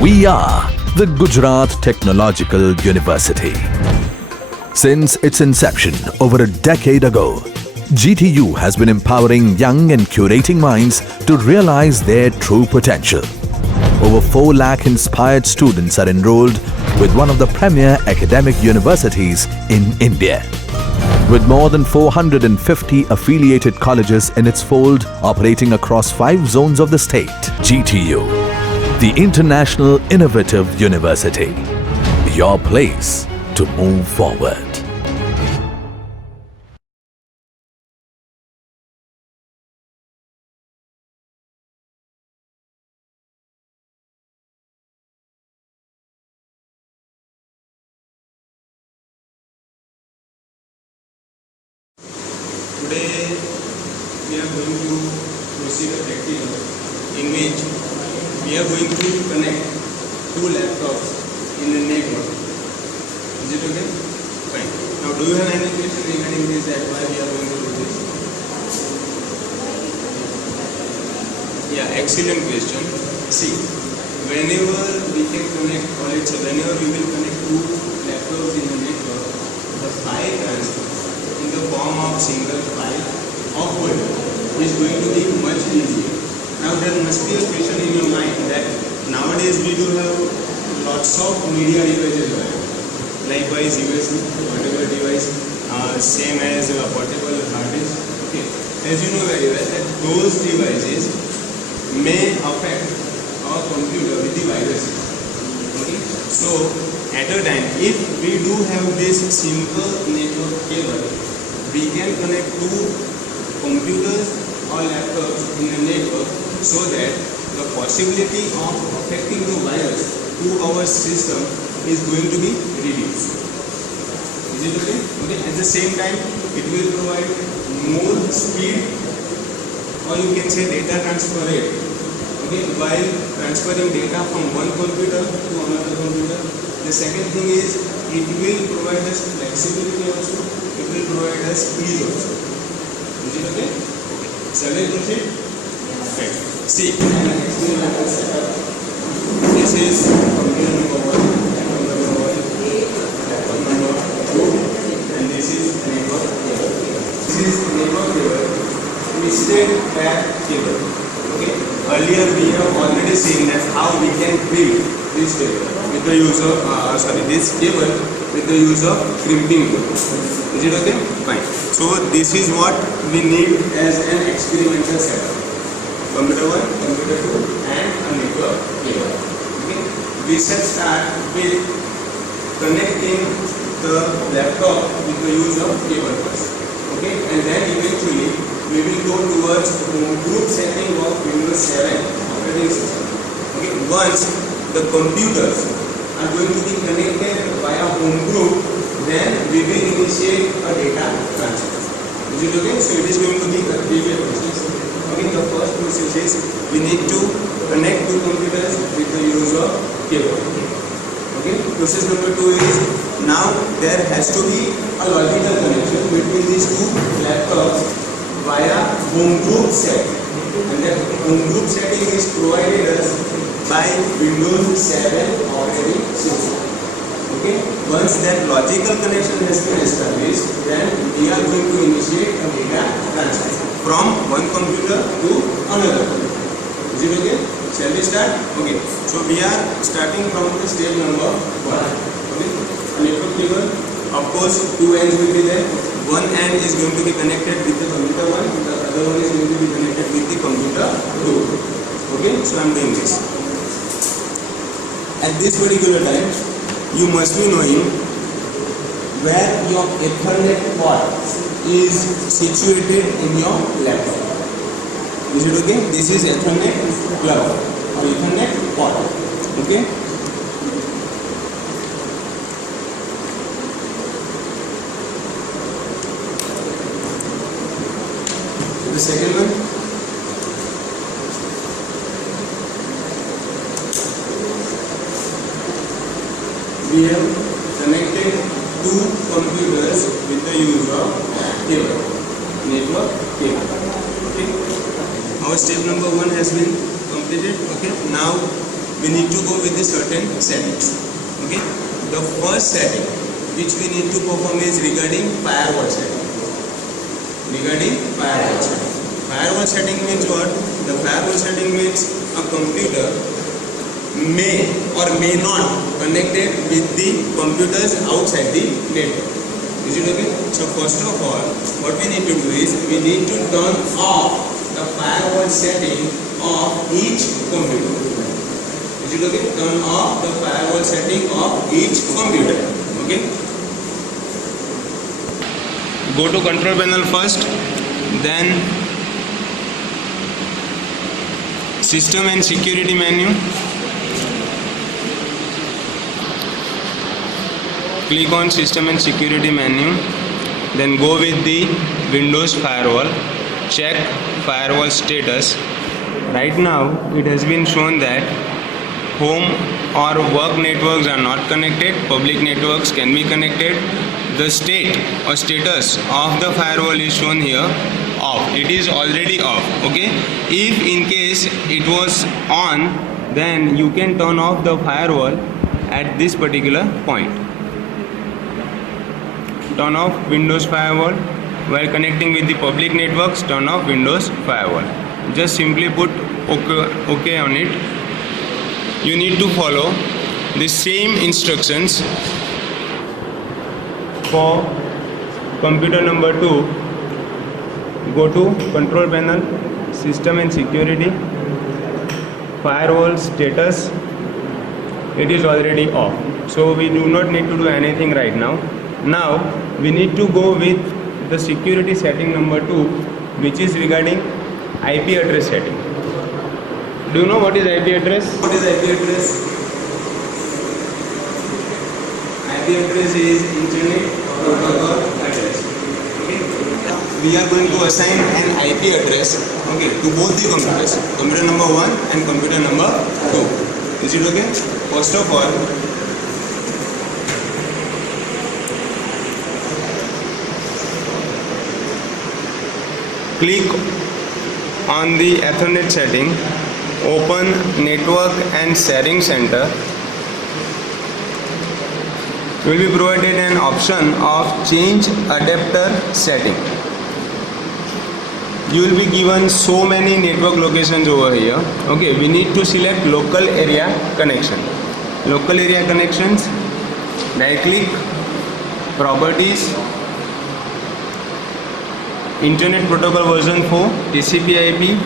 We are the Gujarat Technological University. Since its inception over a decade ago, GTU has been empowering young and curating minds to realize their true potential. Over 4 lakh inspired students are enrolled with one of the premier academic universities in India. With more than 450 affiliated colleges in its fold operating across 5 zones of the state, GTU, the International Innovative University, your place to move forward. Today we are going to proceed a practical in which we are going to connect 2 laptops in a network. Is it okay? Fine. Now do you have any question regarding this, that why we are going to do this? Yeah, excellent question. See, whenever we can connect, or let's say whenever we will connect 2 laptops in a network, the file transfer in the form of single file or folder is going to be much easier. Now there must be a question in your mind that nowadays we do have lots of media devices available. Likewise USB, portable device, same as a portable hard disk. Okay. As you know very well that those devices may affect our computer with the viruses. Okay. So at a time, if we do have this simple network cable, we can connect 2 computers or laptops in a network so that the possibility of affecting the virus to our system is going to be reduced. Is it okay? Okay. At the same time, it will provide more speed, or you can say data transfer rate. Okay. While transferring data from one computer to another computer. The second thing is it will provide us flexibility also. It will provide us speed also. Is it okay? Shall I proceed? Okay. See, this is computer number 1, laptop number 1, laptop number 2, and this is network cable. This is network cable, twisted pair cable. Okay. Earlier we have already seen that how we can build this cable with the use of this cable with the use of crimping tool. Is it okay? Fine. So this is what we need as an experimental setup. Computer 1, computer 2 and a network cable. Okay. We shall start with connecting the laptop with the use of cable first. Okay. And then eventually we will go towards group setting of Windows 7 operating system. Okay. Once the computers are going to be connected via home group, then we will initiate a data transfer. Is it okay? So it is going to be a 3-way process. Okay, the first process is we need to connect 2 computers with the use of cable. Okay, process number 2 is now there has to be a logical connection between these 2 laptops via home group setting. And that home group setting is provided us by Windows 7 operating system. Okay. Once that logical connection has been established, then we are going to initiate a data transfer from one computer to another computer. Is it okay? Shall we start? Okay. So we are starting from the step number 1. Okay. A network cable. Of course, 2 ends will be there. One end is going to be connected with the computer 1. The other one is going to be connected with the computer 2. Okay. So I am doing this. At this particular time, you must be knowing where your Ethernet port is situated in your laptop. Is it okay? This is Ethernet plug or Ethernet port. Okay? The second one. We have connected 2 computers with the use of cable, network cable. Okay. Our step number 1 has been completed. Okay. Now we need to go with the certain settings. Okay, the first setting which we need to perform is regarding firewall setting. Regarding firewall setting. Firewall setting means what? The firewall setting means a computer may or may not connected with the computers outside the network. Is it okay? So first of all, what we need to do is we need to turn off the firewall setting of each computer. Is it okay? Turn off the firewall setting of each computer. Okay. Go to control panel first, then system and security menu. Click on system and security menu, then go with the Windows firewall. Check firewall status. Right now it has been shown that home or work networks are not connected, public networks can be connected. The state or status of the firewall is shown here off. It is already off. Okay, if in case it was on, then you can turn off the firewall at this particular point. Turn off Windows firewall. While connecting with the public networks, turn off Windows firewall. Just simply put OK on it. You need to follow the same instructions for computer number 2. Go to control panel, system and security, firewall status. It is already off, so we do not need to do anything right now. Now we need to go with the security setting number 2, which is regarding IP address setting. Do you know what is IP address? What is IP address? IP address is Internet Protocol address. Okay. We are going to assign an IP address, okay, to both the computers, computer number 1 and computer number 2. Is it okay? First of all, click on the Ethernet setting, open Network and Sharing Center. You will be provided an option of change adapter setting. You will be given so many network locations over here. Okay, we need to select local area connection. Local area connections, right click, properties, Internet Protocol version 4, TCP/IP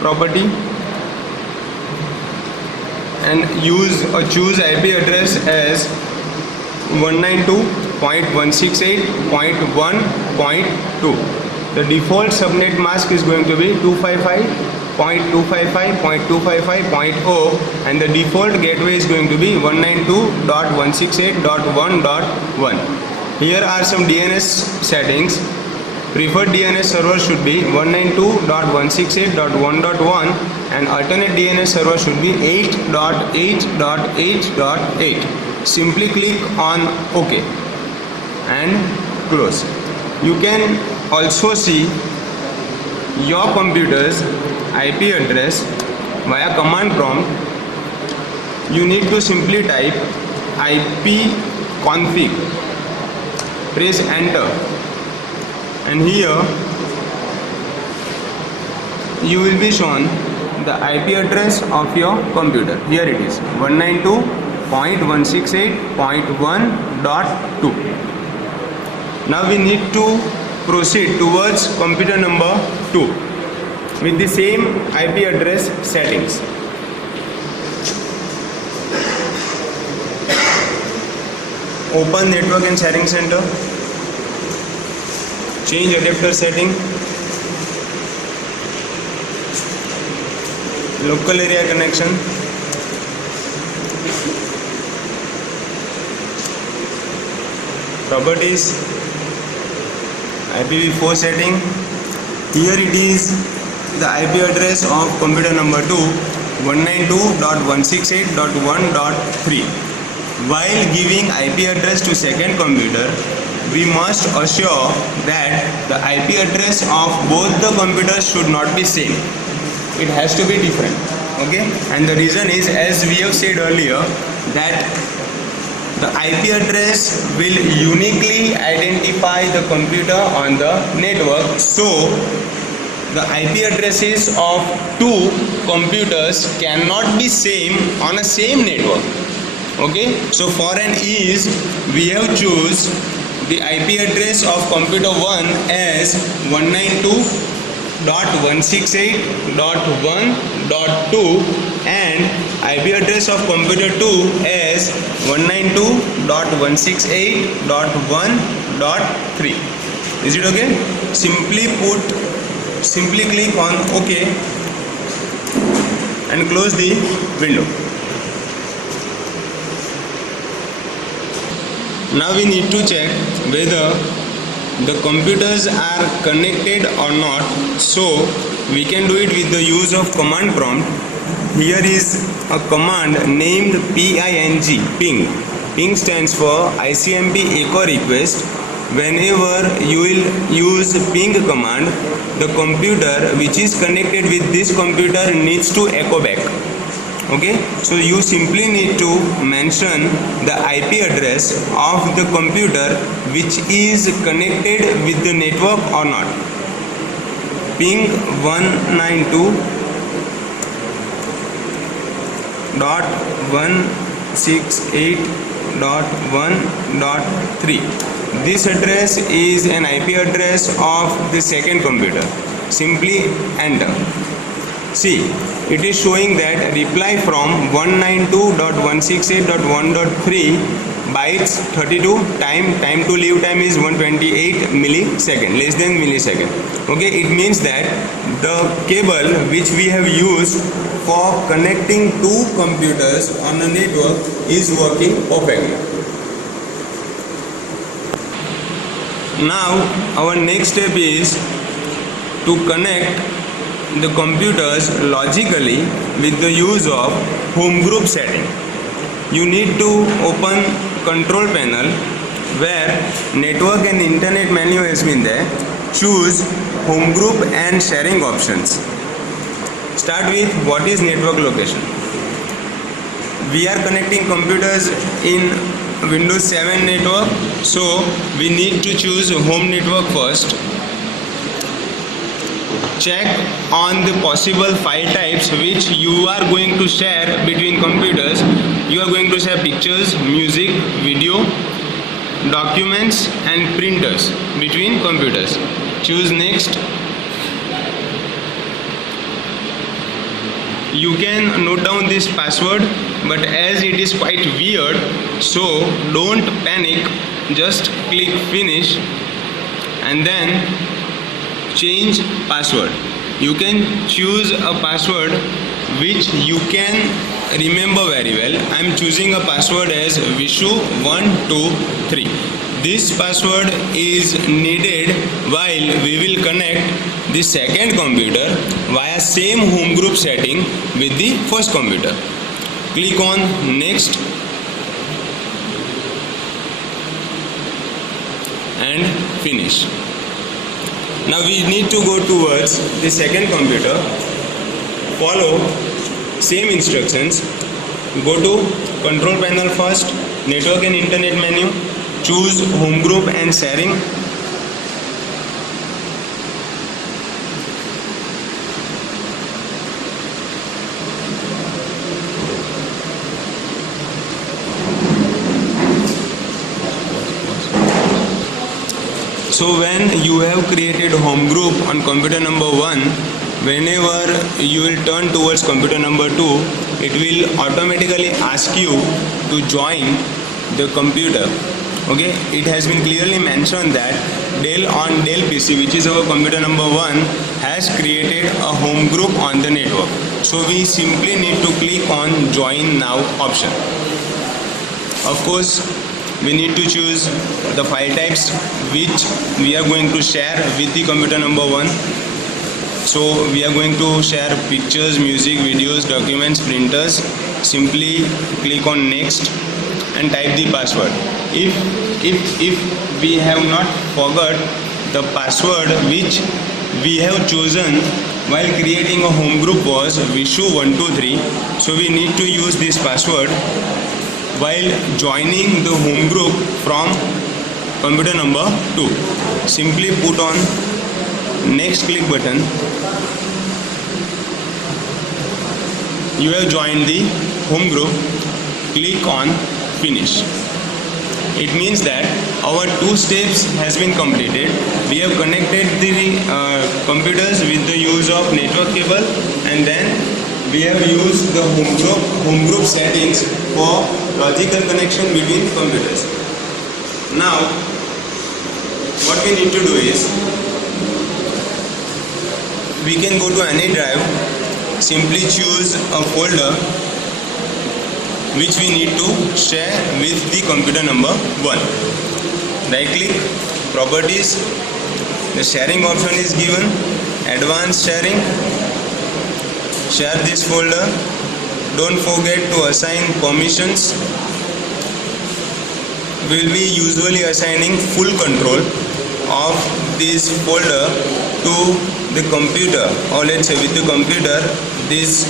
property, and choose IP address as 192.168.1.2. The default subnet mask is going to be 255.255.255.0, and the default gateway is going to be 192.168.1.1. Here are some DNS settings. Preferred DNS server should be 192.168.1.1 and alternate DNS server should be 8.8.8.8. Simply click on OK and close. You can also see your computer's IP address via command prompt. You need to simply type ipconfig, press enter, and here you will be shown the IP address of your computer. Here it is, 192.168.1.2. Now we need to proceed towards computer number 2 with the same IP address settings. Open Network and Sharing Center, change adapter setting, local area connection, properties, IPv4 setting. Here it is the IP address of computer number 2, 192.168.1.3. While giving IP address to second computer, we must assure that the IP address of both the computers should not be same. It has to be different. Okay, and the reason is, as we have said earlier, that the IP address will uniquely identify the computer on the network. So the IP addresses of two computers cannot be same on a same network. Okay, so for an ease, we have choose the IP address of computer 1 as 192.168.1.2 and IP address of computer 2 as 192.168.1.3. Is it okay? Simply click on OK and close the window. Now we need to check whether the computers are connected or not, so we can do it with the use of command prompt. Here is a command named ping. Ping stands for ICMP echo request. Whenever you will use ping command, the computer which is connected with this computer needs to echo back. Okay, so you simply need to mention the IP address of the computer which is connected with the network or not. Ping 192.168.1.3. This address is an IP address of the second computer. Simply enter. See, it is showing that reply from 192.168.1.3 bytes 32, time to leave time is 128 millisecond, less than millisecond. Okay, it means that the cable which we have used for connecting two computers on a network is working perfectly. Now our next step is to connect the computers logically with the use of home group setting. You need to open control panel where network and internet menu has been there. Choose home group and sharing options. Start with what is network location. We are connecting computers in Windows 7 network, so we need to choose home network first. Check on the possible file types which you are going to share between computers. You are going to share pictures, music, video, documents and printers between computers. Choose next. You can note down this password, but as it is quite weird, so don't panic, just click finish and then change password. You can choose a password which you can remember very well. I am choosing a password as Vishu123. This password is needed while we will connect the second computer via same home group setting with the first computer. Click on next and finish. Now we need to go towards the second computer. Follow same instructions. Go to control panel first, network and internet menu. Choose home group and sharing. So when you have created home group on computer number 1, whenever you will turn towards computer number 2, it will automatically ask you to join the computer. Okay, it has been clearly mentioned that Dell on Dell PC, which is our computer number 1, has created a home group on the network. So we simply need to click on join now option. Of course, we need to choose the file types which we are going to share with the computer number 1. So we are going to share pictures, music, videos, documents, printers. Simply click on next and type the password. If we have not forgot the password which we have chosen while creating a home group was Vishu123. So we need to use this password while joining the home group from computer number 2. Simply put on next click button. You have joined the home group. Click on finish. It means that our 2 steps has been completed. We have connected the computers with the use of network cable, and then we have used the home group settings for logical connection between computers. Now what we need to do is, we can go to any drive, simply choose a folder which we need to share with the computer number 1. Right click, properties, the sharing option is given, advanced sharing, share this folder. Don't forget to assign permissions. We will be usually assigning full control of this folder to the computer, or let's say with the computer this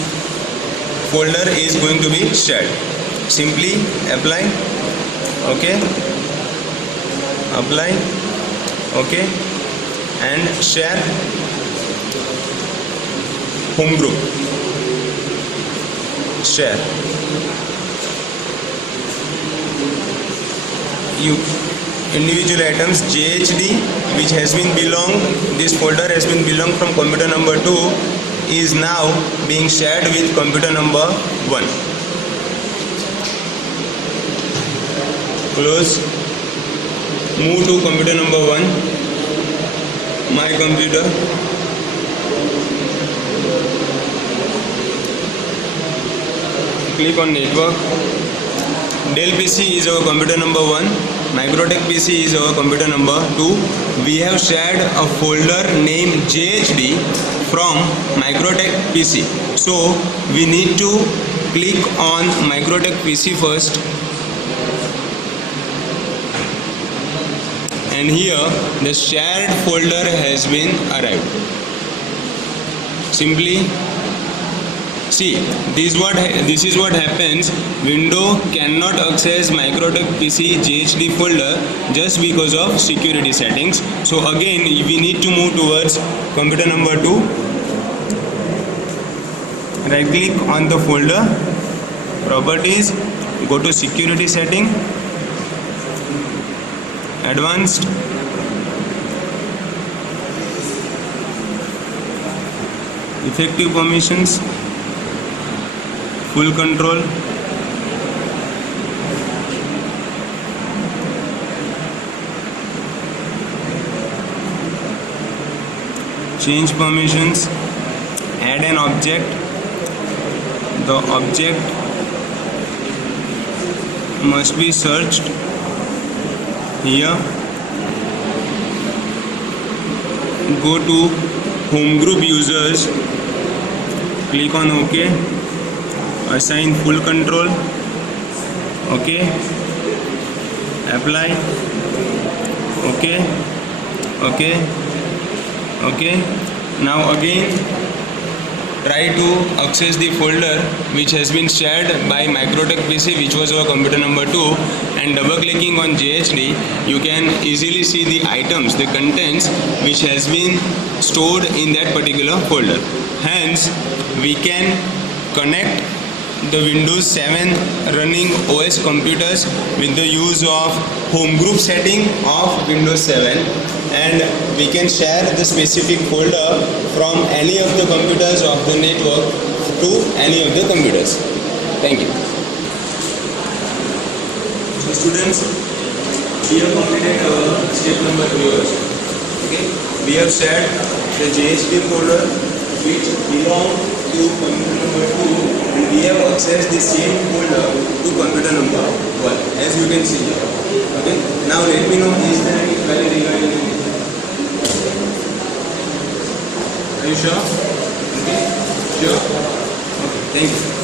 folder is going to be shared. Simply apply, okay, apply, okay, and share home group, share. You individual items JHD which has been this folder has been belonged from computer number 2 is now being shared with computer number 1. Close. Move to computer number 1. My computer. Click on network. Dell PC is our computer number 1. Microtech PC is our computer number 2. We have shared a folder named JHD from Microtech PC. So we need to click on Microtech PC first, and here the shared folder has been arrived. Simply see, this is what happens. Windows cannot access Microtech PC JHD folder just because of security settings. So again we need to move towards computer number 2. Right click on the folder, properties, go to security setting, advanced, effective permissions, full control, change permissions, add an object. The object must be searched here. Go to home group users, click on OK, assign full control, OK, apply, OK, OK, OK. Now again try to access the folder which has been shared by Microtech PC, which was our computer number 2, and double clicking on JHD you can easily see the items, the contents which has been stored in that particular folder. Hence we can connect the Windows 7 running OS computers with the use of home group setting of Windows 7, and we can share the specific folder from any of the computers of the network to any of the computers. Thank you. So students, we have completed our step number 3 also. Okay, we have shared the JHD folder which belong to computer number 2, and we have accessed the same folder to computer number 1, as you can see here. Okay, now let me know, is there any query regarding it? Are you sure? Okay, sure. Okay, thank you.